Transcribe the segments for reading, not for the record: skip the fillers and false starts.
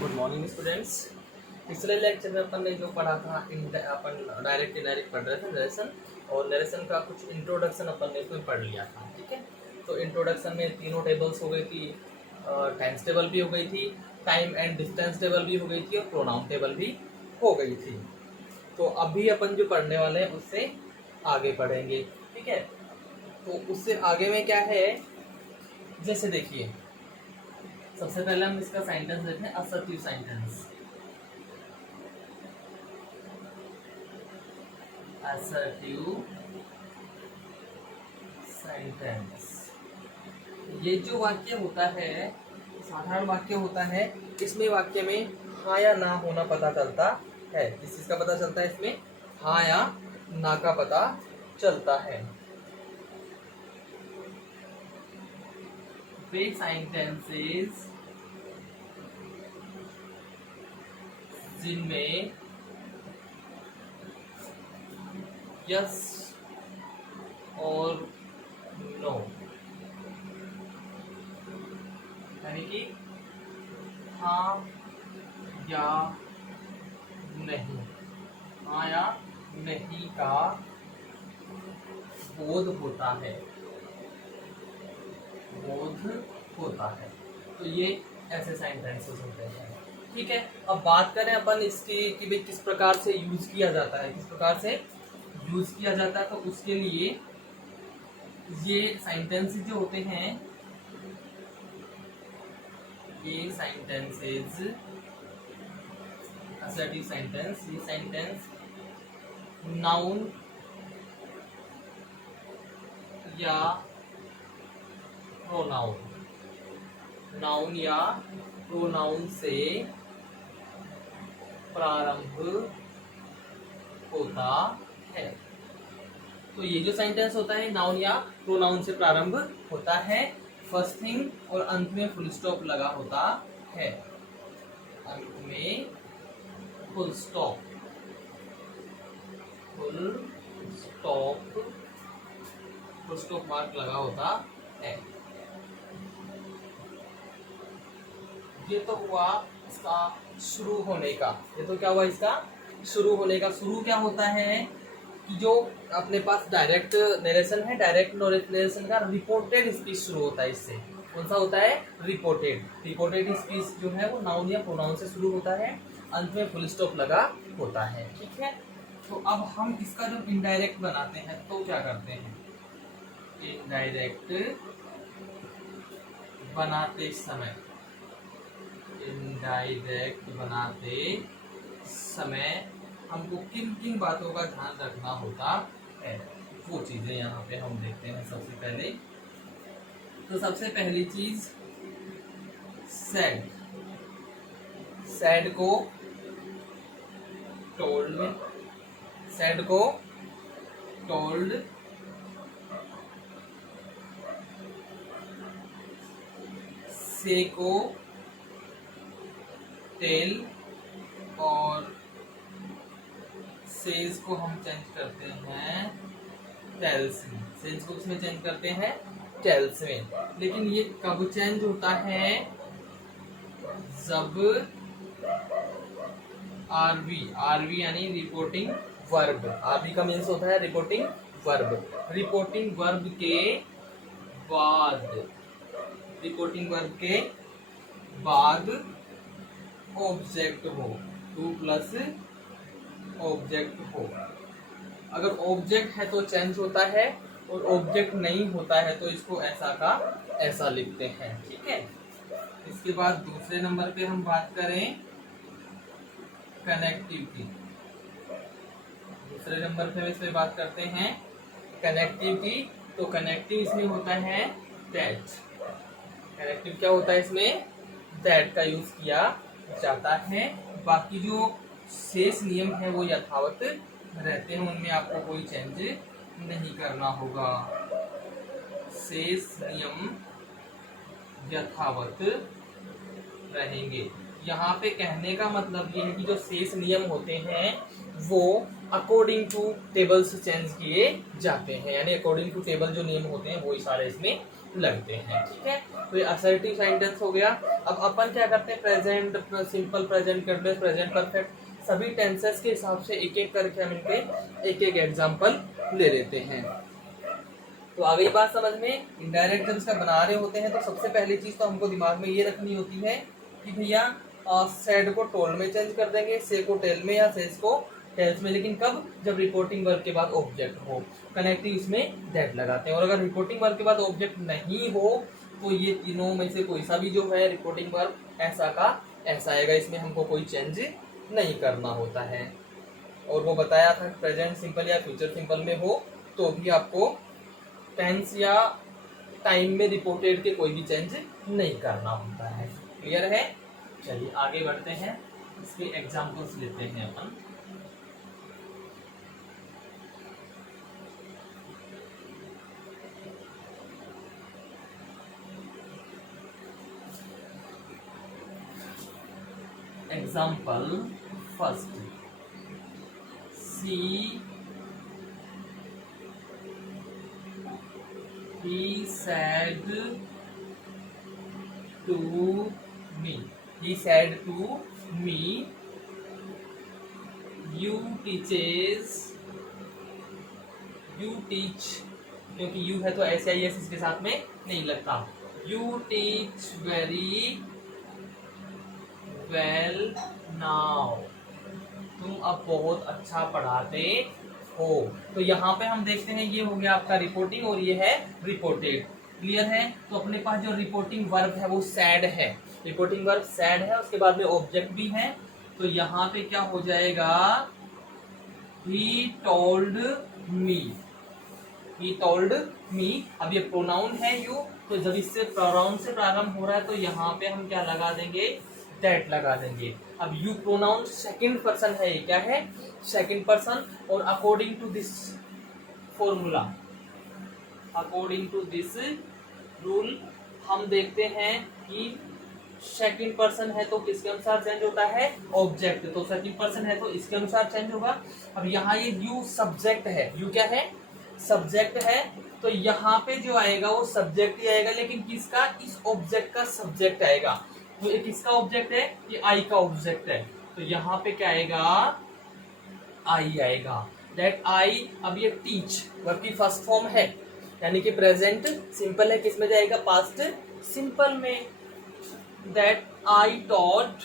Good morning students. पिछले lecture में अपन ने जो पढ़ा था अपन डायरेक्ट इनडायरेक्ट पढ़ रहे थे नरेशन, और नरेशन का कुछ इंट्रोडक्शन अपन ने इसमें पढ़ लिया था। ठीक है, तो इंट्रोडक्शन में तीनों टेबल्स हो गई थी, टाइम्स टेबल भी हो गई थी, टाइम एंड डिस्टेंस टेबल भी हो गई थी, और प्रोनाउन टेबल भी हो गई थी। तो अभी अपन जो पढ़ने वाले हैं उससे आगे पढ़ेंगे। ठीक है, तो उससे आगे में क्या है, जैसे देखिए सबसे पहले हम इसका सेंटेंस देखते हैं, असर्टिव सेंटेंस। असर्टिव सेंटेंस, ये जो वाक्य होता है साधारण वाक्य होता है। इसमें वाक्य में हाँ या ना होना पता चलता है। इस चीज का पता चलता है, इसमें हाँ या ना का पता चलता है। वे सेंटेंसेस जिनमें यस और नो यानी कि हाँ या नहीं, हाँ या नहीं का बोध होता है, बोध होता है, तो ये ऐसे सेंटेंसेस होते हैं। ठीक है, अब बात करें अपन इसकी कि भाई किस प्रकार से यूज किया जाता है, किस प्रकार से यूज किया जाता है। तो उसके लिए ये सेंटेंसेस जो होते हैं, ये सेंटेंसेस असर्टिव सेंटेंस, ये सेंटेंस नाउन या प्रोनाउन, नाउन या प्रोनाउन से प्रारंभ होता है। तो ये जो सेंटेंस होता है नाउन या प्रोनाउन से प्रारंभ होता है, फर्स्ट थिंग और अंत में फुल स्टॉप लगा होता है, अंत में full stop, full stop mark लगा होता है। ये तो हुआ इसका शुरू होने का, ये तो क्या हुआ इसका शुरू होने का। शुरू क्या होता है कि जो अपने पास डायरेक्ट नरेशन है, डायरेक्ट नरेशन का रिपोर्टेड स्पीच शुरू होता है। इससे कौन सा होता है, रिपोर्टेड स्पीच जो है वो नाउन या प्रोनाउन से शुरू होता है, अंत में फुल स्टॉप लगा होता है। ठीक है, तो अब हम इसका जब इनडायरेक्ट बनाते हैं तो क्या करते हैं, इनडायरेक्ट बनाते समय हमको किन किन बातों का ध्यान रखना होता है, वो चीजें यहाँ पे हम देखते हैं। सबसे पहली चीज सैड को टोल्ड में, सैड को टोल्ड, से को टेल, और सेज को हम चेंज करते हैं टेल्स में। सेज को किसमें चेंज करते हैं, टेल्स में। लेकिन ये कब चेंज होता है, जब आरवी यानी रिपोर्टिंग वर्ब, आरवी का मीन्स होता है रिपोर्टिंग वर्ब, रिपोर्टिंग वर्ब के बाद ऑब्जेक्ट हो, टू प्लस ऑब्जेक्ट हो। अगर ऑब्जेक्ट है तो चेंज होता है, और ऑब्जेक्ट नहीं होता है तो इसको ऐसा का ऐसा लिखते हैं। ठीक है, इसके बाद दूसरे नंबर पे हम बात करें कनेक्टिव की। दूसरे नंबर पे हम इसमें बात करते हैं कनेक्टिव की। तो कनेक्टिव इसमें होता है दैट, कनेक्टिव क्या होता है इसमें, दैट का यूज किया जाता है। बाकी जो शेष नियम है वो यथावत रहते हैं, उनमें आपको कोई चेंज नहीं करना होगा। शेष नियम यथावत रहेंगे। यहाँ पे कहने का मतलब ये है कि जो शेष नियम होते हैं वो अकॉर्डिंग टू टेबल्स चेंज किए जाते हैं, यानी अकॉर्डिंग टू टेबल जो नियम होते हैं वो सारे इसमें लगते हैं। ठीक है, तो ये असर्टिव सेंटेंस हो गया। अब अपन क्या करते हैं, present simple, present continuous, present perfect, सभी टेंसेस के हिसाब से एक एक करके हम इनके एक एक एग्जांपल ले लेते हैं। तो आ गई बात समझ में। इनडायरेक्ट जब इसका बना रहे होते हैं तो सबसे पहली चीज तो हमको दिमाग में ये रखनी होती है कि भैया सेड को टोल्ड में चेंज कर देंगे, से को टेल में, या सेज को टेल्स में, लेकिन कब, जब रिपोर्टिंग वर्ब के बाद ऑब्जेक्ट हो। कनेक्टिव इसमें दैट लगाते हैं। और अगर रिपोर्टिंग वर्ब के बाद ऑब्जेक्ट नहीं हो तो ये तीनों में से कोई सा भी जो है रिपोर्टिंग वर्ब ऐसा का ऐसा आएगा, इसमें हमको कोई चेंज नहीं करना होता है। और वो बताया था प्रेजेंट सिंपल या फ्यूचर सिंपल में हो तो भी आपको टेंस या टाइम में रिपोर्टेड के कोई भी चेंज नहीं करना होता है। क्लियर है? चलिए आगे बढ़ते हैं, इसके एग्जांपल्स लेते हैं अपन। Example first, see he said to me, he said to me, you teaches, you teach, क्योंकि you है तो ऐसे आई एस इसके साथ में नहीं लगता, you teach very well now, तुम अब बहुत अच्छा पढ़ाते हो। तो यहाँ पे हम देखते हैं ये हो गया आपका रिपोर्टिंग और ये है रिपोर्टेड। क्लियर है? तो अपने पास जो रिपोर्टिंग वर्ब है वो सैड है, रिपोर्टिंग वर्ब सैड है, उसके बाद में ऑब्जेक्ट भी है। तो यहाँ पे क्या हो जाएगा, he told me, he told me। अब ये प्रोनाउन है यू, तो जब इससे प्रोनाउन से प्रारंभ हो रहा है तो यहाँ पे हम क्या लगा देंगे, दैट लगा देंगे। अब यू प्रोनाउन सेकंड पर्सन है, ये क्या है, सेकंड पर्सन। और according to this formula, according to this rule, हम देखते हैं कि सेकंड पर्सन है तो किसके अनुसार चेंज होता है, ऑब्जेक्ट। तो सेकंड पर्सन है तो इसके अनुसार चेंज होगा। अब यहाँ ये यू सब्जेक्ट है, यू क्या है, सब्जेक्ट है, तो यहाँ पे जो आएगा वो सब्जेक्ट ही आएगा, लेकिन किसका, इस ऑब्जेक्ट का सब्जेक्ट आएगा। तो ये किसका ऑब्जेक्ट है, ये आई का ऑब्जेक्ट है, तो यहाँ पे क्या आएगा, आई आएगा। दैट आई, अब ये टीच वर्ब की फर्स्ट फॉर्म है, यानी कि प्रेजेंट सिंपल है, किसमें जाएगा, पास्ट सिंपल में। That I taught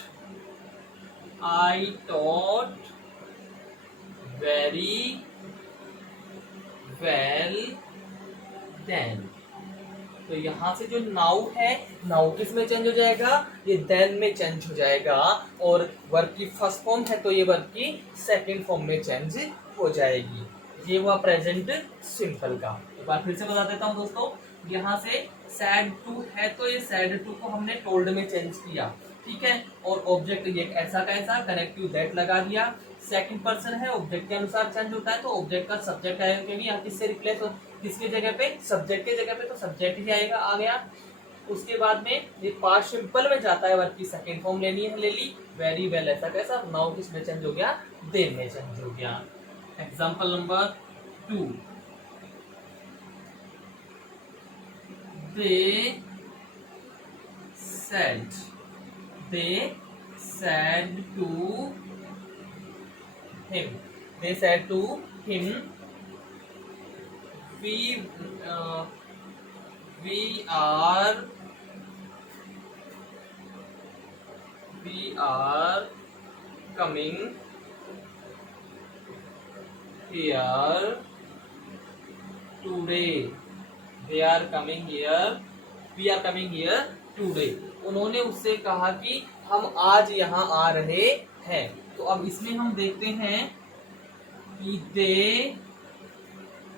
very well then. तो यहाँ से जो नाउ है, नाउ किस में चेंज हो जाएगा, ये देन में चेंज हो जाएगा। और वर्ब की फर्स्ट फॉर्म है तो ये वर्ब की सेकंड फॉर्म में चेंज हो जाएगी। ये हुआ प्रेजेंट सिंपल का। एक बार फिर से बता देता हूँ दोस्तों, यहाँ से सैड टू है तो ये सैड टू को हमने टोल्ड में चेंज किया, ठीक है। और ऑब्जेक्ट ये ऐसा का ऐसा, कनेक्टिव दैट लगा दिया। सेकंड पर्सन है, ऑब्जेक्ट के अनुसार चेंज होता है, तो ऑब्जेक्ट का सब्जेक्ट आएगा, क्योंकि यहाँ किससे रिप्लेस हो, किसके जगह पे, सब्जेक्ट के जगह पे, तो सब्जेक्ट ही आएगा, आ गया। उसके बाद में ये पास्ट सिंपल में जाता है, वर्ब की सेकंड फॉर्म लेनी है, ले ली, वेरी वेल ऐसा कैसा, नाउ किसमें चेंज हो गया, दे में चेंज हो गया। Example number 2, they said to him, we are coming here today, we are coming here today। उन्होंने उससे कहा कि हम आज यहाँ आ रहे हैं। तो अब इसमें हम देखते हैं कि दे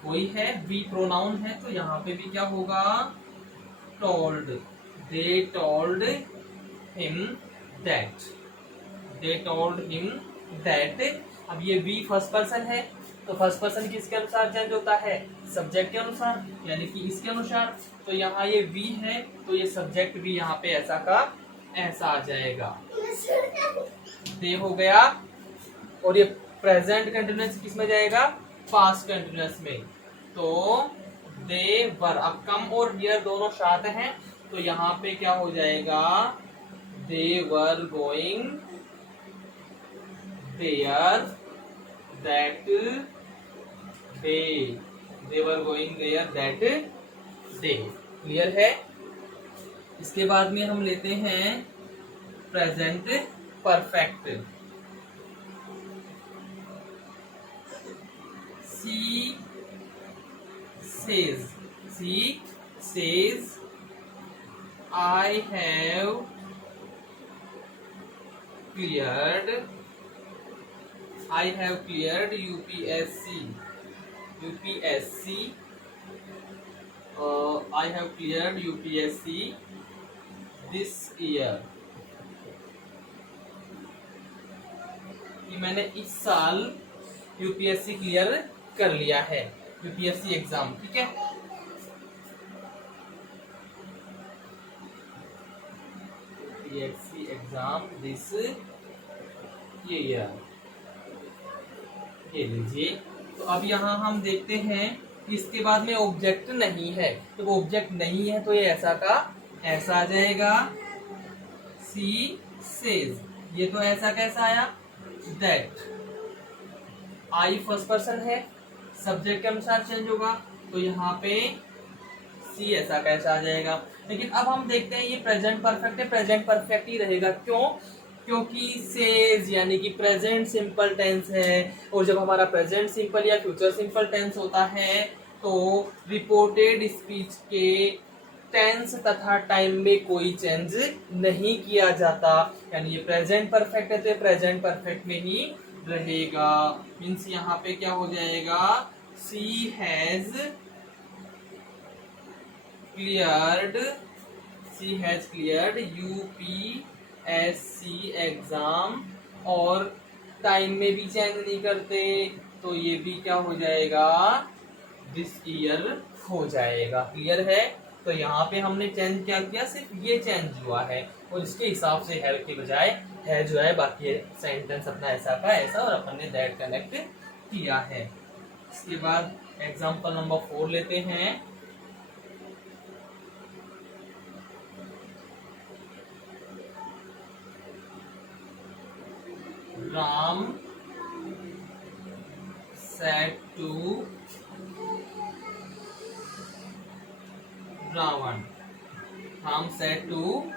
कोई है, वी प्रोनाउन है, तो यहाँ पे भी क्या होगा, told, they told him that. अब ये वी फर्स्ट पर्सन है, तो फर्स्ट पर्सन किसके अनुसार चेंज होता है, सब्जेक्ट के अनुसार, यानी कि इसके अनुसार। तो यहाँ ये वी है तो ये सब्जेक्ट भी यहाँ पे ऐसा का ऐसा आ जाएगा, दे हो गया। और ये प्रेजेंट कंटिन्यूअस किस में जाएगा, पास्ट कंटिन्यूअस में। तो दे वर। अब कम और हियर दोनों साथ हैं, तो यहाँ पे क्या हो जाएगा, they were going there that day. They were going there that day. Clear है। इसके बाद में हम लेते हैं present perfect. She says, she says I have cleared UPSC I have cleared UPSC this year। कि मैंने इस साल यूपीएससी क्लियर कर लिया है, यूपीएससी एग्जाम। ठीक है, यूपीएससी एग्जाम दिस ईयर। ये लीजिए। तो अब यहाँ हम देखते हैं कि इसके बाद में ऑब्जेक्ट नहीं है, तो वो ऑब्जेक्ट नहीं है तो ये ऐसा का ऐसा आ जाएगा, सी सेज। ये तो ऐसा कैसा आया, दैट। आई फर्स्ट पर्सन है, सब्जेक्ट के अनुसार चेंज होगा, तो यहाँ पे सी ऐसा कैसा आ जाएगा। लेकिन अब हम देखते हैं ये प्रेजेंट परफेक्ट है, प्रेजेंट परफेक्ट ही रहेगा। क्यों? क्योंकि सेज यानी कि प्रेजेंट सिंपल टेंस है, और जब हमारा प्रेजेंट सिंपल या फ्यूचर सिंपल टेंस होता है तो रिपोर्टेड स्पीच के टेंस तथा टाइम में कोई चेंज नहीं किया जाता। यानी ये प्रेजेंट परफेक्ट है तो प्रेजेंट परफेक्ट में ही रहेगा। मीन्स यहाँ पे क्या हो जाएगा, सी हैज क्लियर्ड यूपीएससी एग्जाम, और टाइम में भी चेंज नहीं करते तो ये भी क्या हो जाएगा, दिस ईयर हो जाएगा। क्लियर है। तो यहाँ पे हमने चेंज क्या किया, सिर्फ ये चेंज हुआ है, और इसके हिसाब से है के बजाय है जो है, बाकी सेंटेंस अपना ऐसा का ऐसा, और अपन ने दैट कनेक्ट किया है। इसके बाद एग्जाम्पल नंबर 4 लेते हैं। Ram said to Ravan, Ram said to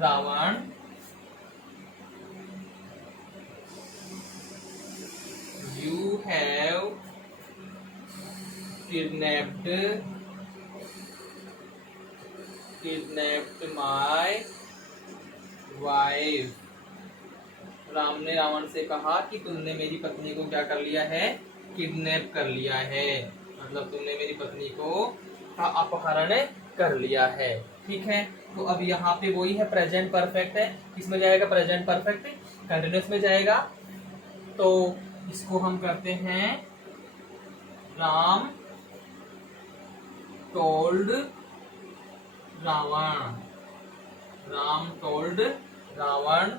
Ravan, you have kidnapped my wife। Ram ने रावण से कहा कि तुमने मेरी पत्नी को क्या कर लिया है, किडनैप कर लिया है, मतलब तुमने मेरी पत्नी को का अपहरण कर लिया है। ठीक है। तो अब यहाँ पे वही है, प्रेजेंट परफेक्ट है, किसमें जाएगा, प्रेजेंट परफेक्ट कंटिन्यूअस में जाएगा। तो इसको हम करते हैं, राम टोल्ड रावण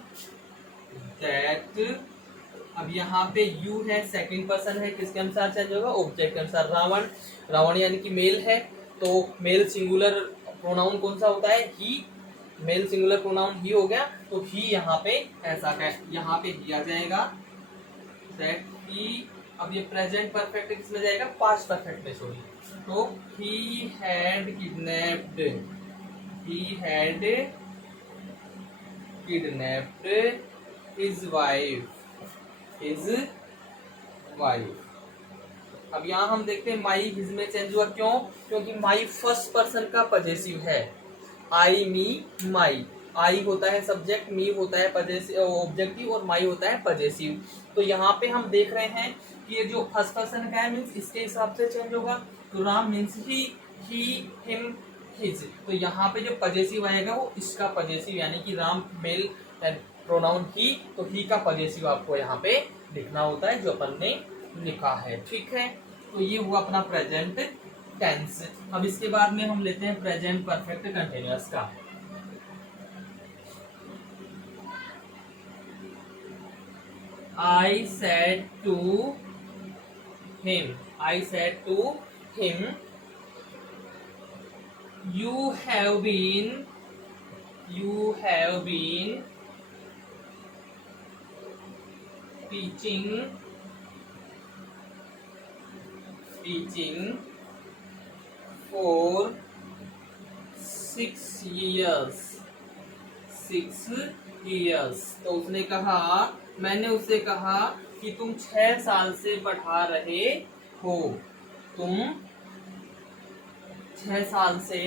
दैट। अब यहाँ पे यू है, सेकंड पर्सन है, किसके अनुसार चेंज होगा, ऑब्जेक्ट के अनुसार। रावण यानी कि मेल है, तो मेल सिंगुलर प्रोनाउन कौन सा होता है, ही। मेल सिंगुलर प्रोनाउन ही हो गया, तो ही यहाँ पे ऐसा है, यहाँ पे ही आ जाएगा, दैट ही। अब ये प्रेजेंट परफेक्ट किसमें जाएगा, पास्ट परफेक्ट में, सॉरी। तो he had kidnapped his wife। अब यहाँ हम देखते हैं माई हिज में चेंज हुआ। क्यों? क्योंकि माई फर्स्ट पर्सन का पजेसिव है, आई मी माई। आई होता है सब्जेक्ट, मी होता है पजेसिव ऑब्जेक्टिव, और माई होता है पजेसिव। तो यहाँ पे हम देख रहे हैं कि ये जो फर्स्ट पर्सन का है मीन्स इसके हिसाब से चेंज होगा। तो Ram means he, him, his. तो यहाँ पे जो पजेसिव आएगा वो इसका पजेसिव, यानी कि राम मेल प्रोनाउन ही, तो ही का पजेसिव आपको यहाँ पे लिखना होता है, जो अपन ने लिखा है। ठीक है। तो ये हुआ अपना प्रेजेंट टेंस। अब इसके बाद में हम लेते हैं प्रेजेंट परफेक्ट कंटिन्यूअस का। I said to him you have been teaching for 6 years। तो उसने कहा, मैंने उससे कहा कि तुम 6 साल से पढ़ा रहे हो, तुम 6 साल से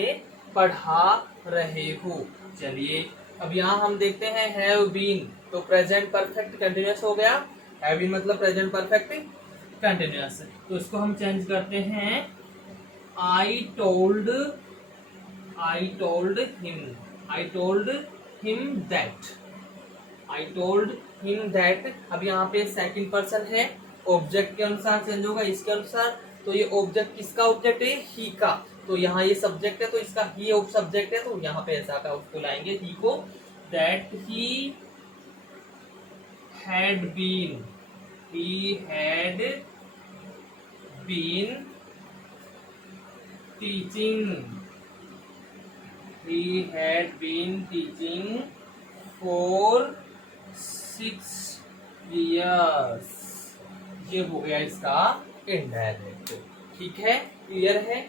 पढ़ा रहे हो। चलिए अब यहाँ हम देखते हैं हैव बीन, तो प्रेजेंट परफेक्ट कंटिन्यूअस हो गया। हैव बीन मतलब प्रेजेंट परफेक्ट कंटिन्यूअस, तो इसको हम चेंज करते हैं आई टोल्ड हिम दैट। अब यहाँ पे सेकंड पर्सन है, ऑब्जेक्ट के अनुसार चेंज होगा इसके अनुसार। तो ये ऑब्जेक्ट किसका ऑब्जेक्ट है? ही का। तो यहाँ ये सब्जेक्ट है तो इसका ही सब्जेक्ट है, तो यहाँ पे ऐसा का उसको लाएंगे ही को। That he had been teaching for 6 years। ये हो गया इसका इनडायरेक्ट। ठीक है, क्लियर है?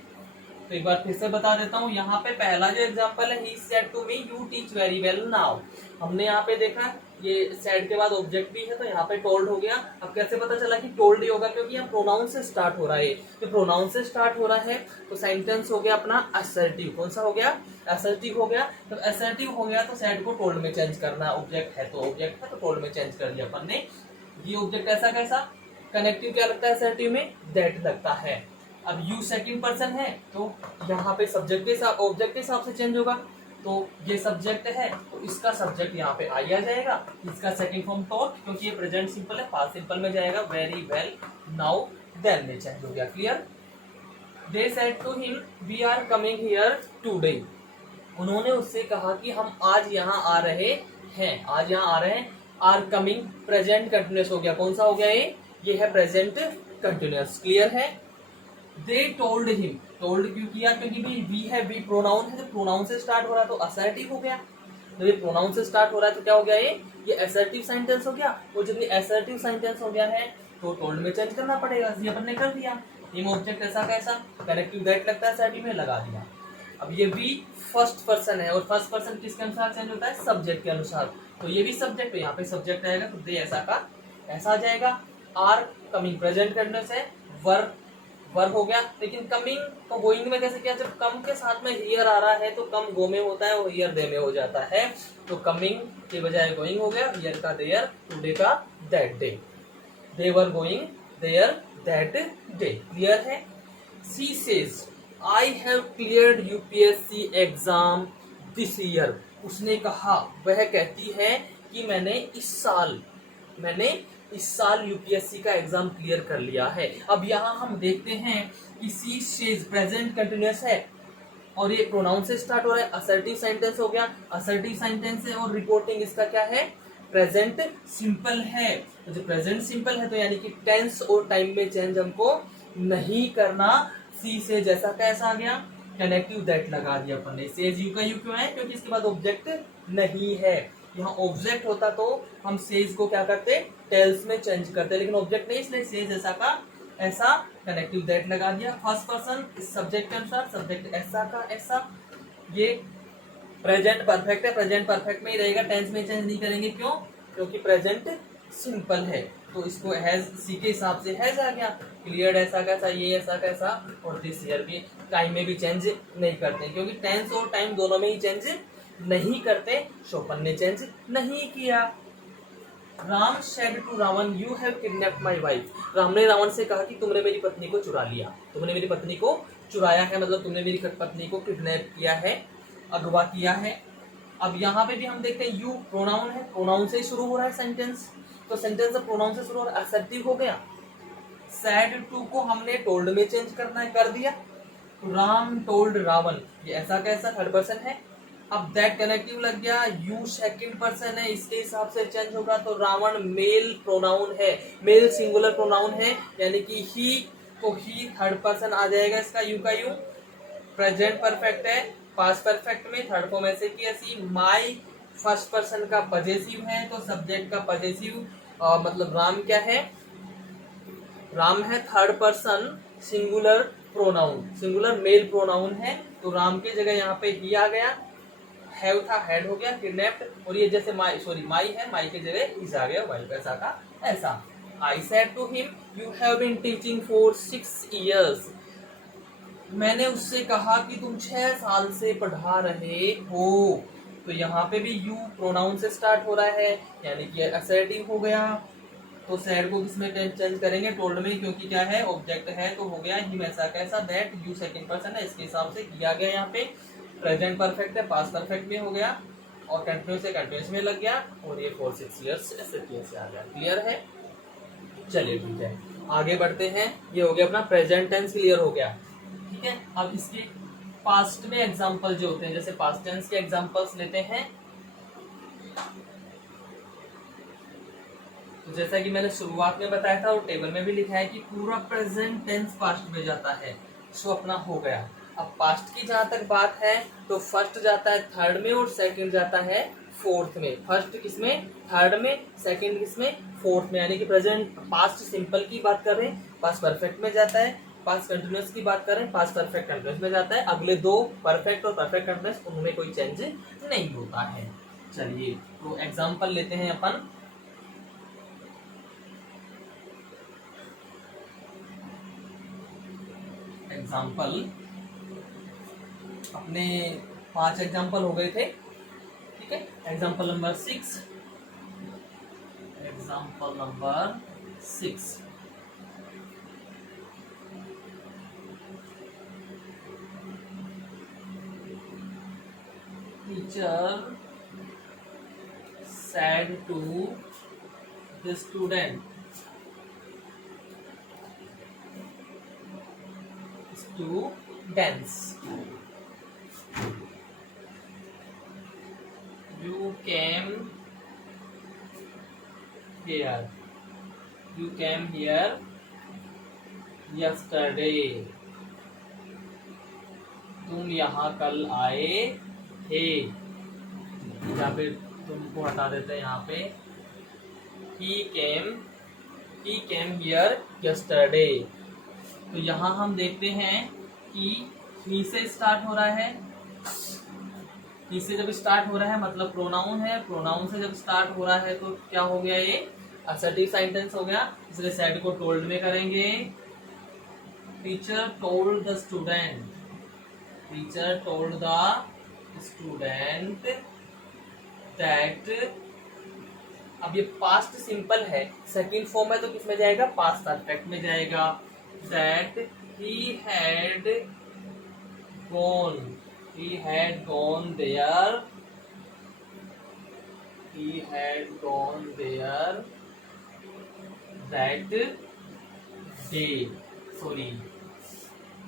तो एक बार फिर से बता देता हूँ। यहाँ पे पहला जो एग्जांपल है, he said to me you teach very well now. हमने यहाँ पे देखा ये सेड के बाद ऑब्जेक्ट भी है, तो यहाँ पे टोल्ड हो गया। अब कैसे पता चला कि टोल्ड ही होगा? क्योंकि यहाँ प्रोनाउन से स्टार्ट हो रहा है। तो प्रोनाउन से स्टार्ट हो रहा है तो सेंटेंस हो गया अपना असर्टिव। कौन सा हो गया? असर्टिव हो गया। तो असर्टिव हो गया तो सेड को टोल्ड में चेंज करना। ऑब्जेक्ट है तो टोल्ड में चेंज कर दिया अपन ने। ये ऑब्जेक्ट ऐसा कैसा? कनेक्टिव क्या लगता है असर्टिव में? दैट लगता है। अब यू सेकंड पर्सन है तो यहाँ पे सब्जेक्ट के साथ ऑब्जेक्ट के हिसाब से चेंज होगा। तो ये सब्जेक्ट है तो इसका सब्जेक्ट यहाँ पे आई आ जाएगा, इसका सेकंड फॉर्म टॉट, क्योंकि ये प्रेजेंट सिंपल है, पास्ट सिंपल में जाएगा वेरी वेल, नाउ, देन में चेंज हो गया। Clear? They said to him we are coming here today. उन्होंने उससे कहा कि हम आज यहाँ आ रहे हैं। आज यहाँ आ रहे हैं। आर कमिंग प्रेजेंट कंटिन्यूअस हो गया। कौन सा हो गया ये है प्रेजेंट कंटिन्यूअस। क्लियर है? दे टोल्ड हिम, टोल्ड क्यों किया? क्योंकि वी है, वी प्रोनाउन है, तो प्रोनाउन से स्टार्ट हो रहा है तो असर्टिव हो गया। तो ये प्रोनाउन से स्टार्ट हो रहा है तो क्या हो गया? ये असर्टिव सेंटेंस हो गया। और जब ये असर्टिव सेंटेंस हो गया है तो टोल्ड में चेंज करना पड़ेगा। ये अपन ने कर दिया। ये ऑब्जेक्ट ऐसा कैसा? कनेक्टिव दैट लगता है, असर्टिव में लगा दिया। अब ये वी फर्स्ट पर्सन है और फर्स्ट पर्सन किसके अनुसार चेंज होता है? सब्जेक्ट के अनुसार। तो ये भी सब्जेक्ट है, यहाँ पे सब्जेक्ट आएगा तो दे ऐसा का ऐसा आ जाएगा। आर कमिंग प्रेजेंट कंटिन्यूअस है, वर्ब हो गया। लेकिन कमिंग तो गोइंग में कैसे किया? जब कम के साथ में हियर आ रहा है तो कम गो में होता है और हियर दे में हो जाता है। तो कमिंग के बजाय गोइंग हो गया। हियर का देयर, टुडे का that day. They were going there that day. Clear है? She says I have cleared UPSC exam this year. उसने कहा, वह कहती है कि मैंने इस साल यूपीएससी का एग्जाम क्लियर कर लिया है। अब यहाँ हम देखते हैं कि सी सेज प्रेजेंट कंटिन्यूअस है और ये प्रोनाउन से स्टार्ट हो रहा है। असर्टिव सेंटेंस हो गया। असर्टिव सेंटेंस है और रिपोर्टिंग इसका क्या है? प्रेजेंट सिंपल है। तो जो प्रेजेंट सिंपल है तो यानी कि टेंस और टाइम में चेंज हमको नहीं करना। सी से जैसा कैसा आ गया? कनेक्टिव दैट लगा दिया अपन ने। सेज यू का यू क्यों है? क्योंकि इसके बाद ऑब्जेक्ट नहीं है। यहाँ ऑब्जेक्ट होता तो हम सेज को क्या करते? टेल्स में चेंज करते, लेकिन ऑब्जेक्ट नहीं, इसलिए सेज ऐसा का ऐसा कनेक्टिव दैट लगा दिया। फर्स्ट पर्सन इस सब्जेक्ट के अनुसार, सब्जेक्ट ऐसा का ऐसा। ये प्रेजेंट परफेक्ट है, प्रेजेंट परफेक्ट में ही रहेगा, टेंस में चेंज नहीं करेंगे। क्यों? क्योंकि प्रेजेंट सिंपल है। तो इसको हैज सी के हिसाब से हैज आ गया। क्लियर्ड ऐसा कैसा, ये ऐसा कैसा, और दिस ईयर भी टाइम में भी चेंज नहीं करते क्योंकि टेंस और टाइम दोनों में ही चेंज नहीं करते। शोपन ने चेंज नहीं किया। Ram said to Ravan you have kidnapped my wife. Ram ने रावण से कहा कि तुमने मेरी पत्नी को चुरा लिया। तुमने मेरी पत्नी को चुराया है, मतलब तुमने मेरी पत्नी को किडनैप किया है, अगवा किया है। अब यहाँ पे भी हम देखते हैं यू प्रोनाउन है, प्रोनाउन से शुरू हो रहा है सेंटेंस, तो सेंटेंस प्रोनाउन से शुरू हो रहा है, असर्टिव हो गया। सैड टू को हमने टोल्ड में चेंज करना है, कर दिया। राम टोल्ड रावण, ये ऐसा कैसा थर्ड पर्सन है। अब दैट कनेक्टिव लग गया, यू सेकंड पर्सन है, इसके हिसाब से चेंज होगा। तो रावण मेल प्रोनाउन है, मेल सिंगुलर प्रोनाउन है, यानी कि ही, तो ही थर्ड पर्सन आ जाएगा इसका, यू का यू। प्रेजेंट परफेक्ट है, पास्ट परफेक्ट में थर्ड फॉर्म ऐसे किया, सी माई फर्स्ट पर्सन का पजेसिव है, तो सब्जेक्ट का पजेसिव मतलब राम क्या है, राम है third person singular pronoun, singular male pronoun है, तो राम की जगह यहाँ पे ही आ गया, हैव था हेड हो गया, किडनैप्ड, और ये जैसे माई है, माई की जगह इज आ गया, वाई ऐसा का ऐसा। I said to him you have been teaching for 6 years, मैंने उससे कहा कि तुम 6 साल से पढ़ा रहे हो, तो यहाँ पे भी यू प्रोनाउन से स्टार्ट हो रहा है, यानी कि असर्टिव हो गया, तो सैड को किसमें चेंज करेंगे, टोल्ड में, क्योंकि क्या है ऑब्जेक्ट है, तो हो गया हिम ऐसा कैसा, दैट यू सेकंड पर्सन है, इसके हिसाब से किया गया, यहाँ पे प्रेजेंट परफेक्ट है, पास्ट परफेक्ट में हो गया, और कंटिन्यूस से कंटिन्यूस में लग गया, और ये 4-6 years से आ गया। क्लियर है, चलिए ठीक है आगे बढ़ते हैं। ये हो गया अपना प्रेजेंट टेंस क्लियर हो गया, ठीक है। अब इसके पास्ट में एग्जांपल जो होते हैं, जैसे पास्ट टेंस के एग्जांपल्स लेते हैं, तो जैसा कि मैंने शुरुआत में बताया था और टेबल में भी लिखा है कि पूरा प्रेजेंट टेंस पास्ट में जाता है, सो अपना हो गया। अब पास्ट की जहां तक बात है तो फर्स्ट जाता है थर्ड में और सेकंड जाता है फोर्थ में। फर्स्ट किसमें, थर्ड में, सेकंड किसमें, फोर्थ में, यानी कि प्रेजेंट पास्ट सिंपल की बात कर रहे हैं, पास्ट परफेक्ट में जाता है, पास्ट कंटिन्यूअस की बात कर रहे हैं, पास्ट परफेक्ट कंटिन्यूअस में जाता है, अगले दो परफेक्ट और परफेक्ट कंटिन्यूअस उनमें कोई चेंज नहीं होता है। चलिए तो एग्जांपल लेते हैं अपन, एग्जाम्पल अपने 5 एग्जाम्पल हो गए थे, ठीक है। Example number 6, example number 6, teacher said to the students you came here yesterday, तुम यहाँ कल आए थे, यहाँ पे तुमको हटा देते हैं, यहाँ पे he came here yesterday, तो यहाँ हम देखते हैं कि he से स्टार्ट हो रहा है, he से जब स्टार्ट हो रहा है मतलब प्रोनाउन है, प्रोनाउन से जब स्टार्ट हो रहा है तो क्या हो गया, ये असर्टिव सेंटेंस हो गया, इसलिए सेड को टोल्ड में करेंगे। Teacher told the student, teacher told the student that, अब ये पास्ट सिंपल है, सेकंड फॉर्म है तो किस में जाएगा, पास्ट परफेक्ट में जाएगा, that he had gone there that day, sorry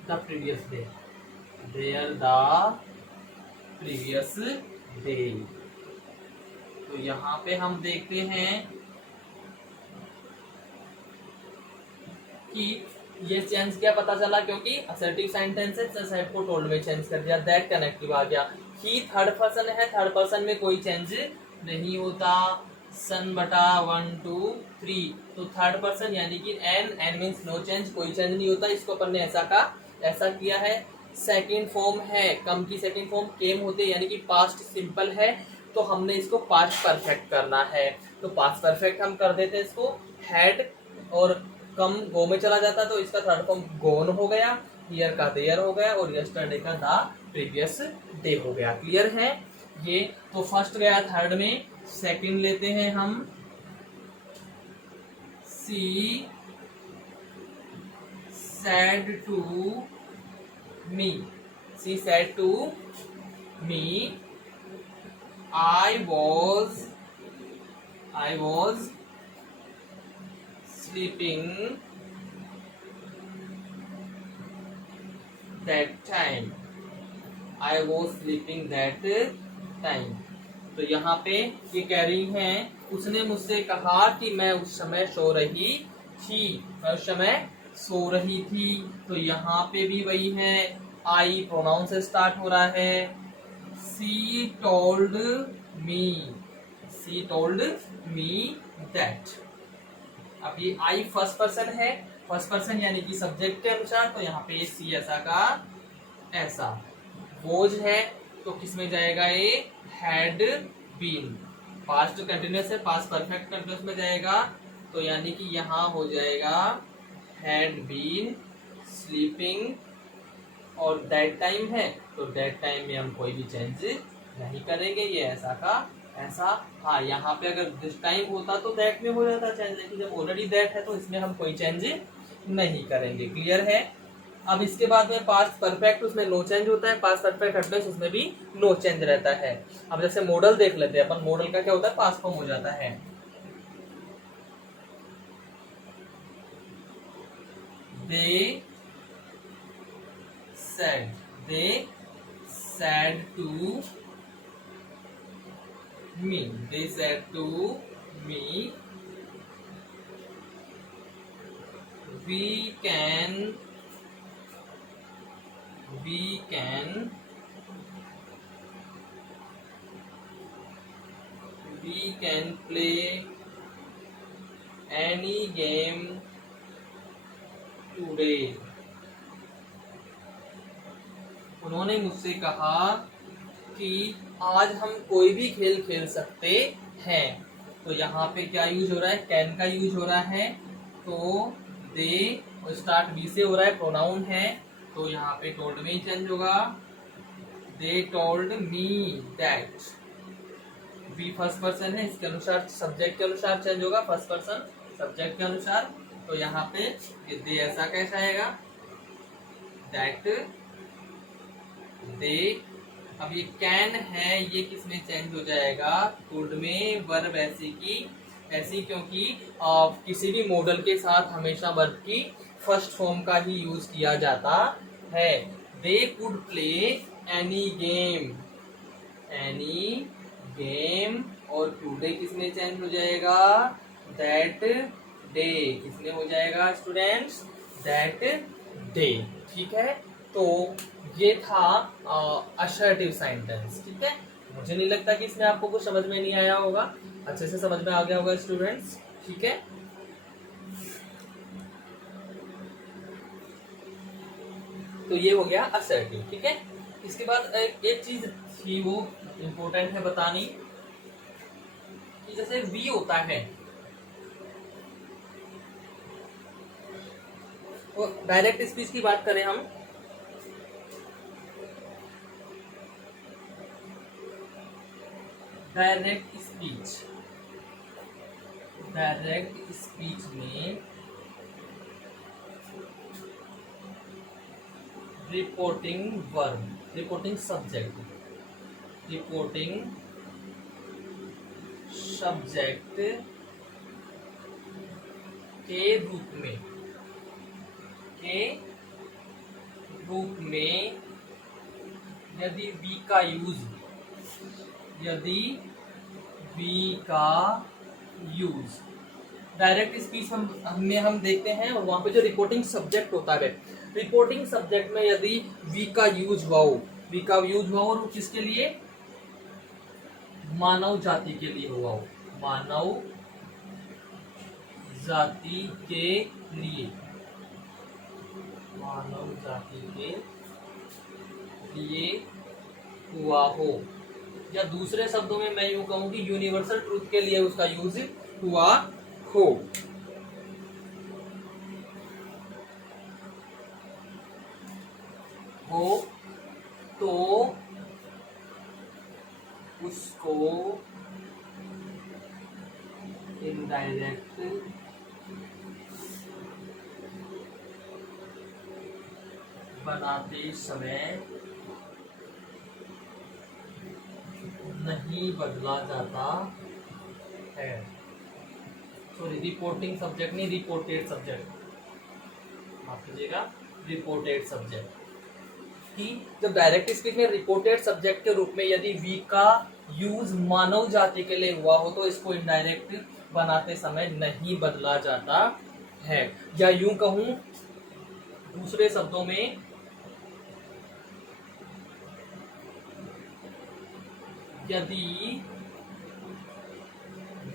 the previous day, there the previous day। तो यहाँ पे हम देखते हैं कि ये चेंज क्या पता चला, क्योंकि असर्टिव सेंटेंस है, सेड को टोल्ड में चेंज कर दिया, दैट कनेक्टिव आ गया, ही थर्ड पर्सन है, थर्ड पर्सन में कोई चेंज नहीं होता, सन बटा 1 2 3, तो थर्ड पर्सन यानी कि एन मीन्स नो चेंज, कोई चेंज नहीं होता, इसको अपन ने ऐसा किया है। सेकंड फॉर्म है, कम की सेकंड फॉर्म केम होते, यानी कि पास्ट सिंपल है, तो हमने इसको पास्ट परफेक्ट करना है, तो पास्ट परफेक्ट हम कर देते हैं इसको, हैड और कम गो में चला जाता, तो इसका थर्ड फॉर्म गोन हो गया, हियर का देयर हो गया, और यस्टरडे का द प्रीवियस डे हो गया। क्लियर है ये, तो फर्स्ट गया थर्ड में, सेकंड लेते हैं हम, सी said to me, she said to me, I was sleeping that time, I was sleeping that time। तो यहाँ पे ये कह रही हैं उसने मुझसे कहा कि मैं उस समय सो रही थी, मैं उस समय सो रही थी, तो यहाँ पे भी वही है, आई प्रोनाउन से स्टार्ट हो रहा है, सी told me, C told me that. अब ये आई फर्स्ट पर्सन है, फर्स्ट पर्सन यानी कि सब्जेक्ट के अनुसार, तो यहाँ पे सी ऐसा का ऐसा। वोज है तो किसमें जाएगा ये, हैड बीन। पास्ट कंटिन्यूस है, पास्ट परफेक्ट कंटिन्यूस में जाएगा, तो यानी कि यहाँ हो जाएगा हैड बीन स्लीपिंग। और दैट टाइम है तो दैट टाइम में हम कोई भी चेंज नहीं करेंगे, ये ऐसा का ऐसा। हाँ, यहाँ पे अगर दिस टाइम होता तो दैट में हो जाता चेंज, लेकिन जब ऑलरेडी दैट है तो इसमें हम कोई चेंज नहीं करेंगे। क्लियर है। अब इसके बाद में पास्ट परफेक्ट, उसमें नो चेंज होता है, पास्ट परफेक्ट एडवांस उसमें भी नो चेंज रहता है। अब जैसे मॉडल देख लेते हैं अपन, मॉडल का क्या होता है, पास्ट फॉर्म हो जाता है। दे said to me, they said to me, we can play any game today। उन्होंने मुझसे कहा कि आज हम कोई भी खेल खेल सकते हैं। तो यहाँ पे क्या यूज हो रहा है, कैन का यूज हो रहा है। तो दे और स्टार्ट बी से हो रहा है, प्रोनाउन है, तो यहाँ पे टोल्ड में ही चेंज होगा। They told me that. B first person है, इसके अनुसार सब्जेक्ट के अनुसार चेंज होगा, फर्स्ट पर्सन सब्जेक्ट के अनुसार। तो यहाँ पे दे ऐसा कैसा आएगा, दैट दे। अब ये कैन है, ये किसमें चेंज हो जाएगा, टोल्ड में, वर्ब ऐसी की ऐसी, क्योंकि किसी भी मॉडल के साथ हमेशा वर्ब की फर्स्ट फॉर्म का ही यूज किया जाता है। They could play any game, और टुडे किसमें चेंज हो जाएगा, दैट डे। किसमें हो जाएगा स्टूडेंट्स, दैट डे। ठीक है, तो ये था असर्टिव सेंटेंस। ठीक है, मुझे नहीं लगता कि इसमें आपको कुछ समझ में नहीं आया होगा, अच्छे से समझ में आ गया होगा स्टूडेंट्स। ठीक है, तो ये हो गया असर्टिव। ठीक है, इसके बाद एक चीज थी वो इम्पोर्टेंट है बतानी, कि जैसे वी होता है, तो डायरेक्ट स्पीच की बात करें हम, डायरेक्ट स्पीच में रिपोर्टिंग वर्ब, रिपोर्टिंग सब्जेक्ट के रूप में यदि वी का यूज डायरेक्ट स्पीच हम देखते हैं, और वहां पे जो रिपोर्टिंग सब्जेक्ट होता है, रिपोर्टिंग सब्जेक्ट में यदि वी का यूज हुआ हो, और वो किसके लिए, मानव जाति के लिए हुआ हो, मानव जाति के लिए हुआ हो, या दूसरे शब्दों में मैं यूं कहूं कि यूनिवर्सल ट्रूथ के लिए उसका यूज हुआ हो, तो उसको इनडायरेक्ट बनाते समय नहीं बदला जाता है। सॉरी, रिपोर्टिंग सब्जेक्ट नहीं, रिपोर्टेड सब्जेक्ट, माफ कीजिएगा, रिपोर्टेड सब्जेक्ट। कि जब डायरेक्ट स्पीच में रिपोर्टेड सब्जेक्ट के रूप में यदि वी का यूज मानव जाति के लिए हुआ हो, तो इसको इनडायरेक्ट बनाते समय नहीं बदला जाता है। या यूं कहूं दूसरे शब्दों में, यदि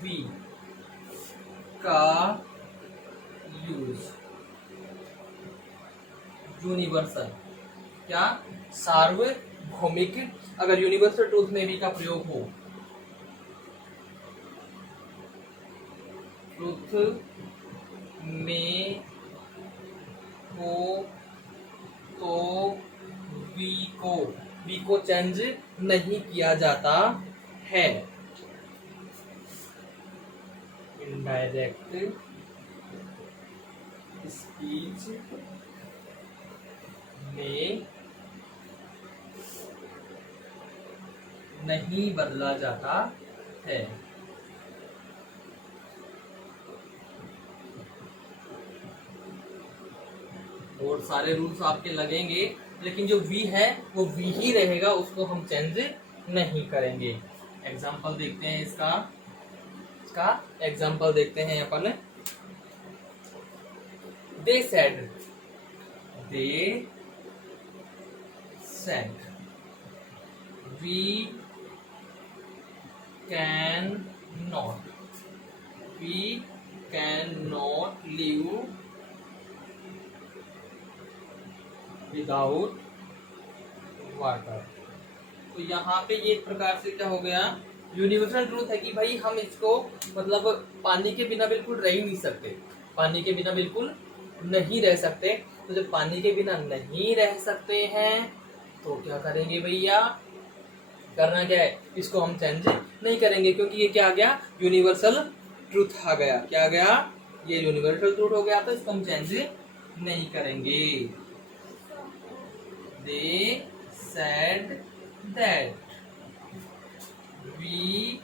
वी का यूज यूनिवर्सल, क्या सार्वभौमिक, अगर यूनिवर्सल ट्रूथ में वी का प्रयोग हो, ट्रूथ में हो, तो वी को चेंज नहीं किया जाता है। इनडायरेक्ट स्पीच में नहीं बदला जाता है। और सारे रूल्स आपके लगेंगे, लेकिन जो वी है वो वी ही रहेगा, उसको हम चेंज नहीं करेंगे। एग्जाम्पल देखते हैं इसका एग्जाम्पल देखते हैं अपन। They said we can not live without water. तो यहाँ पे ये एक प्रकार से क्या हो गया, यूनिवर्सल ट्रूथ है कि भाई हम इसको मतलब पानी के बिना बिल्कुल रह ही नहीं सकते, पानी के बिना बिल्कुल नहीं रह सकते। तो जब पानी के बिना नहीं रह सकते हैं तो क्या करेंगे भैया, करना क्या है, इसको हम चेंज नहीं करेंगे, क्योंकि ये क्या आ गया, यूनिवर्सल ट्रूथ आ गया। क्या आ गया, ये यूनिवर्सल ट्रूथ हो गया, तो इसको हम चेंज नहीं करेंगे। They said that we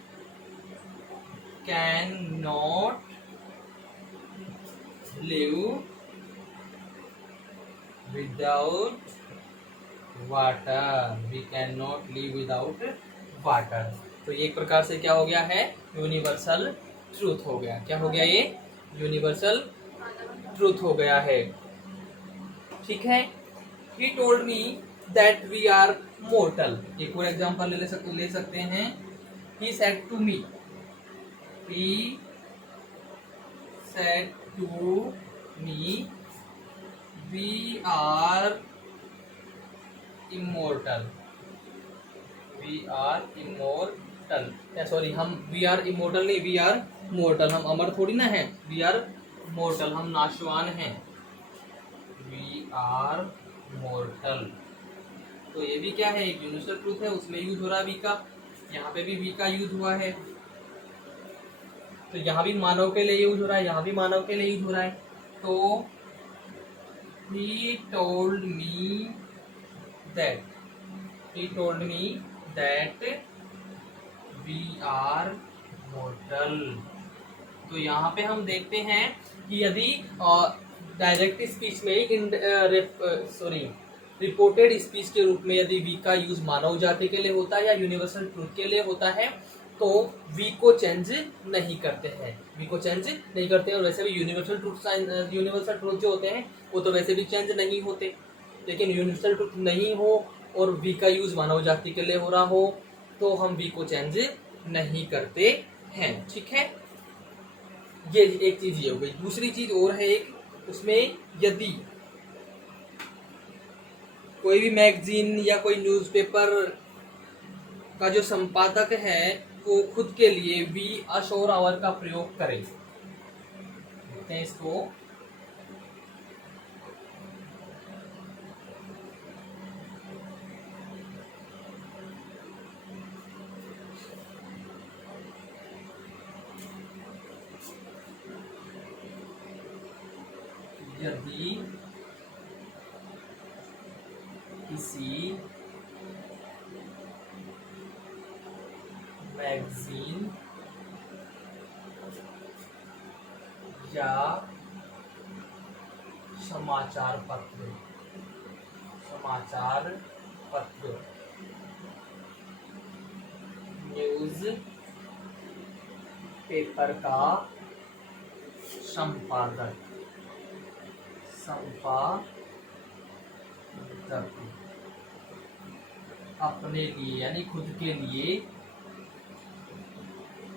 cannot live without water. We cannot live without water. तो ये एक प्रकार से क्या हो गया है, यूनिवर्सल ट्रूथ हो गया। क्या हो गया, ये यूनिवर्सल ट्रूथ हो गया है। ठीक है। He told me that we are mortal. एक और एग्जाम्पल ले सकते हैं। He said to me we are immortal. Sorry, हम we are immortal नहीं, we are mortal। हम अमर थोड़ी ना हैं, we are mortal, हम नाशवान हैं। We are mortal। तो ये भी क्या है, एक यूनिवर्सल ट्रूथ है, उसमें यूज हो रहा है वी का, यहाँ पे भी वी का यूज हुआ है। तो यहाँ भी मानव के लिए यूज हो रहा है, यहाँ भी मानव के लिए यूज हो रहा है। तो he told me that we are mortal। तो यहाँ पे हम देखते हैं कि यदि डायरेक्ट स्पीच में रिपोर्टेड स्पीच के रूप में यदि वी का यूज मानव जाति के लिए होता है या यूनिवर्सल ट्रूथ के लिए होता है, तो वी को चेंज नहीं करते हैं। और वैसे भी यूनिवर्सल ट्रूथ जो होते हैं वो तो वैसे भी चेंज नहीं होते, लेकिन यूनिवर्सल ट्रूथ नहीं हो और वी का यूज मानव जाति के लिए हो रहा हो तो हम वी को चेंज नहीं करते हैं। ठीक है, ये एक चीज ये हो गई। दूसरी चीज और है एक, उसमें यदि कोई भी मैगजीन या कोई न्यूज़पेपर का जो संपादक है वो खुद के लिए वी अशोर आवर का प्रयोग करे, देखते हैं इसको। यदि किसी मैगजीन या समाचार पत्र न्यूज पेपर का संपादक अपने लिए यानी खुद के लिए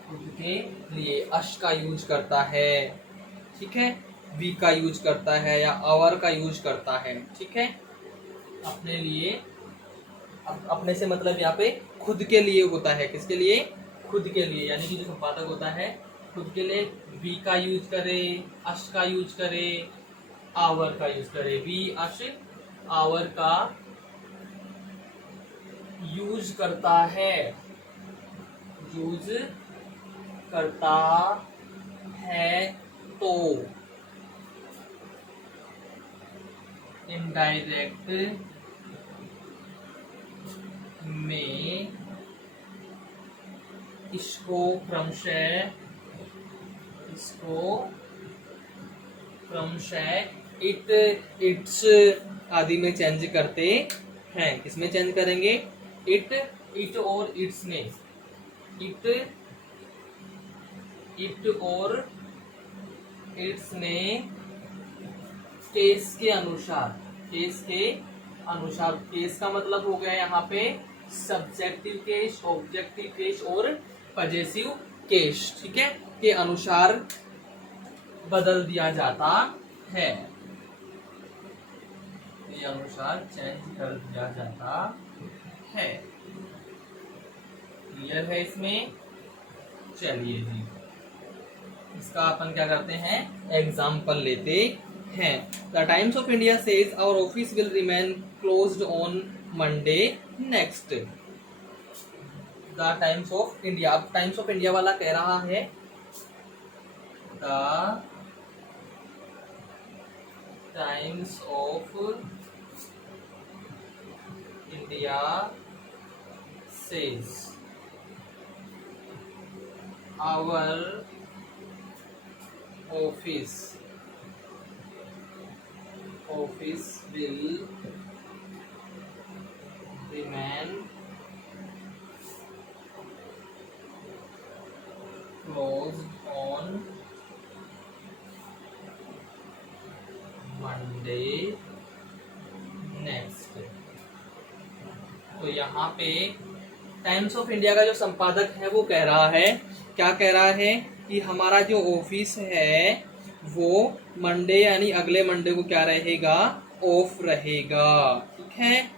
खुद के लिए अश का यूज करता है, ठीक है, वी का यूज करता है या आवर का यूज करता है, ठीक है, अपने लिए। अपने से मतलब यहाँ पे खुद के लिए होता है, किसके लिए, खुद के लिए, यानी कि जो संपादक होता है खुद के लिए वी का यूज करे, अश का यूज करे, आवर का यूज करे, वी अश आवर का यूज करता है, यूज करता है, तो इनडायरेक्ट में इसको क्रमशः इट, इट्स आदि में चेंज करते हैं। किसमें चेंज करेंगे, इट, इट और इट्स में, इट और इट्स में केस के अनुसार, केस के अनुसार, केस का मतलब हो गया यहाँ पे सब्जेक्टिव केस, ऑब्जेक्टिव केस और पजेसिव केस, ठीक है, के अनुसार बदल दिया जाता है, के अनुसार चेंज कर दिया जाता है। क्लियर है इसमें? चलिए जी, इसका अपन क्या करते हैं, एग्जाम्पल लेते हैं। The Times of India says our office will remain closed on Monday next. The Times of India, अब टाइम्स ऑफ इंडिया वाला कह रहा है the Times of India says our office will remain closed on Monday next। तो यहाँ पे times of India का जो संपादक है वो कह रहा है, क्या कह रहा है कि हमारा जो ऑफिस है वो मंडे यानी अगले मंडे को क्या रहेगा, ऑफ रहेगा, ठीक है।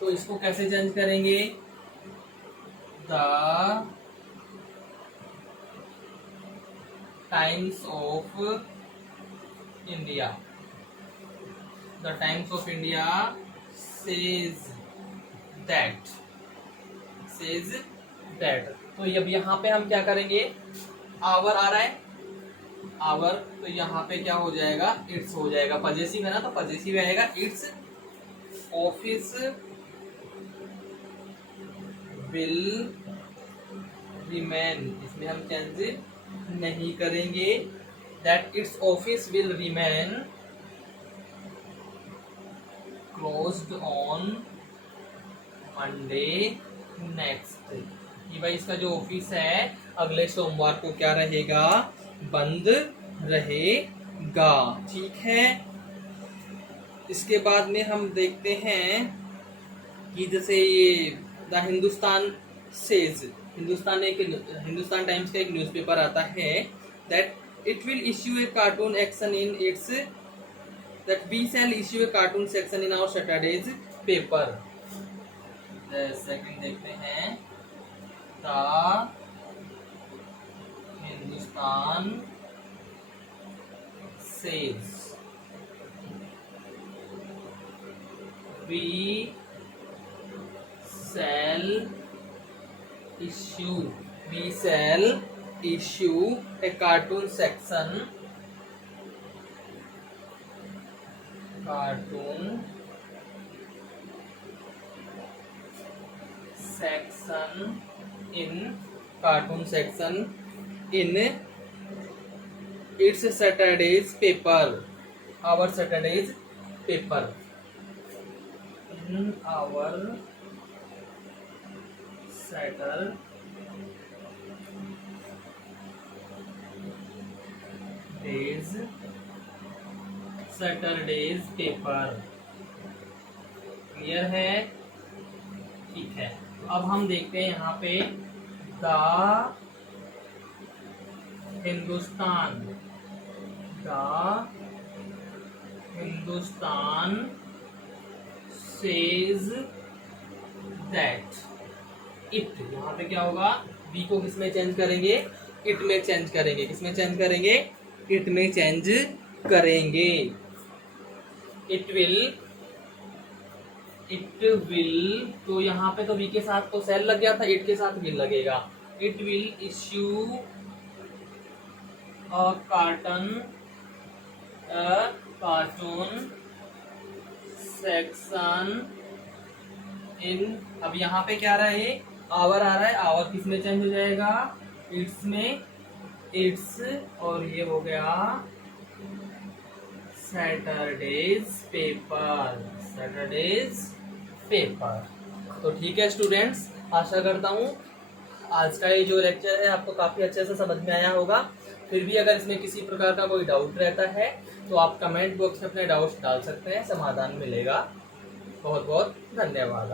तो इसको कैसे चेंज करेंगे, the Times of India, the Times of India says that, तो अब यहाँ पे हम क्या करेंगे, आवर आ रहा है, आवर, तो यहाँ पे क्या हो जाएगा, इट्स हो जाएगा, पजेसिव है ना, तो पजेसिव आएगा इट्स, ऑफिस विल रिमेन, इसमें हम चेंज नहीं करेंगे, that it's office will remain closed on Monday next, कि भाई इसका जो ऑफिस है अगले सोमवार को क्या रहेगा, बंद रहेगा, ठीक है। इसके बाद में हम देखते हैं कि जैसे ये the Hindustan says, Hindustan Times का एक न्यूज़पेपर आता है, that it will issue a cartoon action in its, that we shall issue a cartoon section in our Saturdays paper. Second देखते हैं, the Hindustan says we shall issue a cartoon section in its Saturday's paper, our Saturday's paper, in our Saturday's paper। Clear है? ठीक है। अब हम देखते हैं यहाँ पे the Hindustan, the Hindustan says that, it, यहाँ पे क्या होगा, बी को किस में चेंज करेंगे, इट में चेंज करेंगे, किस में चेंज करेंगे, इट में चेंज करेंगे। इट विल, तो यहाँ पे तो वी के साथ तो सेल लग गया था, इट के साथ विल लगेगा। It will issue a cartoon section इन, अब यहाँ पे क्या आ रहा है, आवर आ रहा है, आवर किस में चेंज हो जाएगा, इट्स में, इट्स, और ये हो गया सैटरडेज पेपर, सैटरडेज पेपर। तो ठीक है स्टूडेंट्स, आशा करता हूँ आज का ये जो लेक्चर है आपको काफी अच्छे से समझ में आया होगा। फिर भी अगर इसमें किसी प्रकार का कोई डाउट रहता है तो आप कमेंट बॉक्स में अपने डाउट्स डाल सकते हैं, समाधान मिलेगा। बहुत बहुत धन्यवाद।